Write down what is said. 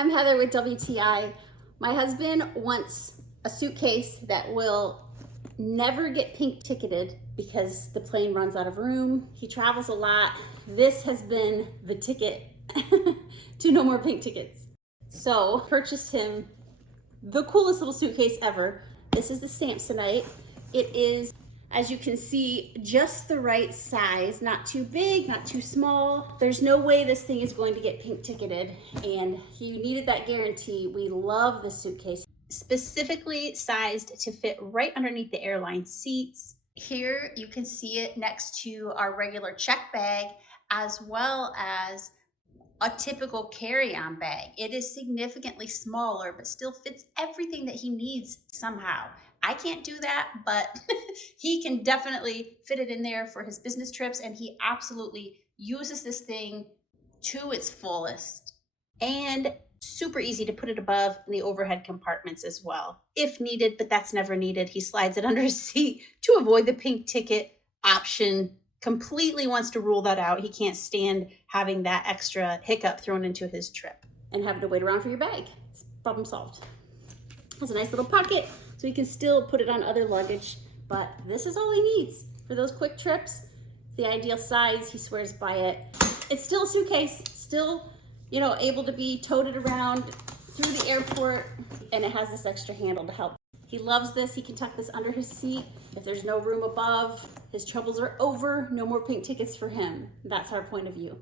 I'm Heather with WTI. My husband wants a suitcase that will never get pink ticketed because the plane runs out of room. He travels a lot. This has been the ticket to no more pink tickets. So purchased him the coolest little suitcase ever. This is the Samsonite. It is, as you can see, just the right size, not too big, not too small. There's no way this thing is going to get pink ticketed, and he needed that guarantee. We love the suitcase. Specifically sized to fit right underneath the airline seats. Here you can see it next to our regular check bag, as well as a typical carry-on bag. It is significantly smaller, but still fits everything that he needs somehow. I can't do that, but he can definitely fit it in there for his business trips, and he absolutely uses this thing to its fullest. And super easy to put it above in the overhead compartments as well, if needed, but that's never needed. He slides it under his seat to avoid the pink ticket option. Completely wants to rule that out. He can't stand having that extra hiccup thrown into his trip and having to wait around for your bag. It's problem solved. Has a nice little pocket, so you can still put it on other luggage, but this is all he needs for those quick trips. The ideal size, he swears by it. It's still a suitcase, still, able to be toted around through the airport, and it has this extra handle to help. He loves this. He can tuck this under his seat. If there's no room above, his troubles are over. No more pink tickets for him. That's our point of view.